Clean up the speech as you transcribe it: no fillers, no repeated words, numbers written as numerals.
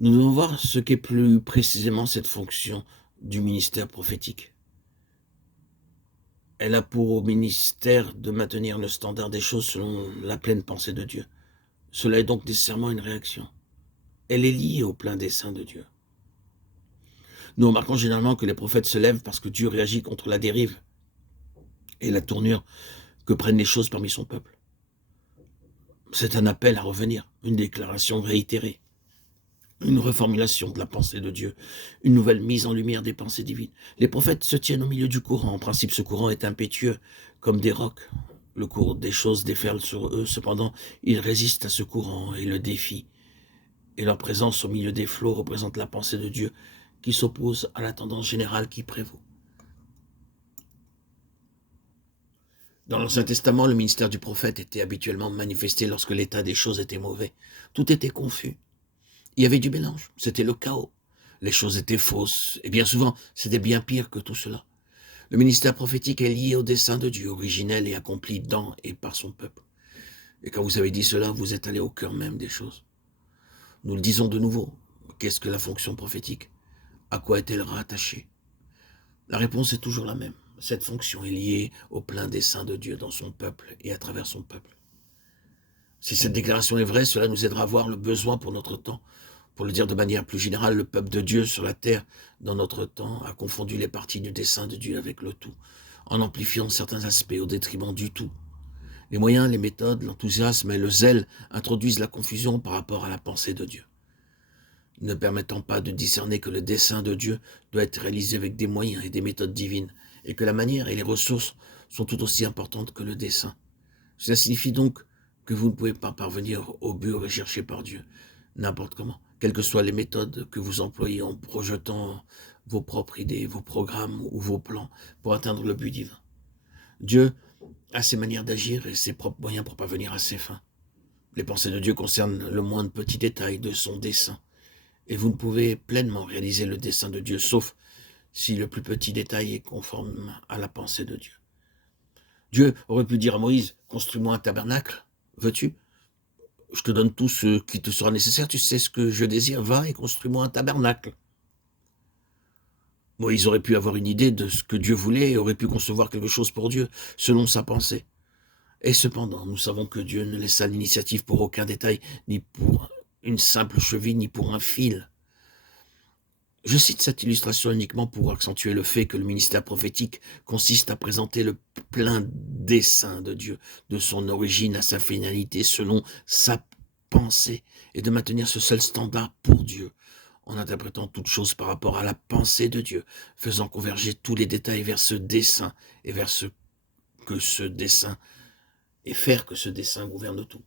Nous devons voir ce qu'est plus précisément cette fonction du ministère prophétique. Elle a pour ministère de maintenir le standard des choses selon la pleine pensée de Dieu. Cela est donc nécessairement une réaction. Elle est liée au plein dessein de Dieu. Nous remarquons généralement que les prophètes se lèvent parce que Dieu réagit contre la dérive et la tournure que prennent les choses parmi son peuple. C'est un appel à revenir, une déclaration réitérée, une reformulation de la pensée de Dieu, une nouvelle mise en lumière des pensées divines. Les prophètes se tiennent au milieu du courant. En principe, ce courant est impétueux, comme des rocs. Le cours des choses déferle sur eux. Cependant, ils résistent à ce courant et le défient. Et leur présence au milieu des flots représente la pensée de Dieu qui s'oppose à la tendance générale qui prévaut. Dans l'Ancien Testament, le ministère du prophète était habituellement manifesté lorsque l'état des choses était mauvais. Tout était confus. Il y avait du mélange, c'était le chaos. Les choses étaient fausses, et bien souvent, c'était bien pire que tout cela. Le ministère prophétique est lié au dessein de Dieu, originel et accompli dans et par son peuple. Et quand vous avez dit cela, vous êtes allé au cœur même des choses. Nous le disons de nouveau. Qu'est-ce que la fonction prophétique? À quoi est-elle rattachée? La réponse est toujours la même. Cette fonction est liée au plein dessein de Dieu dans son peuple et à travers son peuple. Si cette déclaration est vraie, cela nous aidera à voir le besoin pour notre temps. Pour le dire de manière plus générale, le peuple de Dieu sur la terre, dans notre temps, a confondu les parties du dessein de Dieu avec le tout, en amplifiant certains aspects au détriment du tout. Les moyens, les méthodes, l'enthousiasme et le zèle introduisent la confusion par rapport à la pensée de Dieu, ne permettant pas de discerner que le dessein de Dieu doit être réalisé avec des moyens et des méthodes divines, et que la manière et les ressources sont tout aussi importantes que le dessein. Cela signifie donc que vous ne pouvez pas parvenir au but recherché par Dieu, n'importe comment, quelles que soient les méthodes que vous employez en projetant vos propres idées, vos programmes ou vos plans pour atteindre le but divin. Dieu a ses manières d'agir et ses propres moyens pour parvenir à ses fins. Les pensées de Dieu concernent le moindre petit détail de son dessein, et vous ne pouvez pleinement réaliser le dessein de Dieu, sauf si le plus petit détail est conforme à la pensée de Dieu. Dieu aurait pu dire à Moïse, construis-moi un tabernacle, veux-tu? Je te donne tout ce qui te sera nécessaire, tu sais ce que je désire, va et construis-moi un tabernacle. Moïse aurait pu avoir une idée de ce que Dieu voulait et aurait pu concevoir quelque chose pour Dieu, selon sa pensée. Et cependant, nous savons que Dieu ne laissa l'initiative pour aucun détail, ni pour une simple cheville, ni pour un fil. Je cite cette illustration uniquement pour accentuer le fait que le ministère prophétique consiste à présenter le plein dessein de Dieu, de son origine à sa finalité, selon sa pensée, et de maintenir ce seul standard pour Dieu, en interprétant toutes choses par rapport à la pensée de Dieu, faisant converger tous les détails vers ce dessein et vers ce que ce dessein, et faire que ce dessein gouverne tout.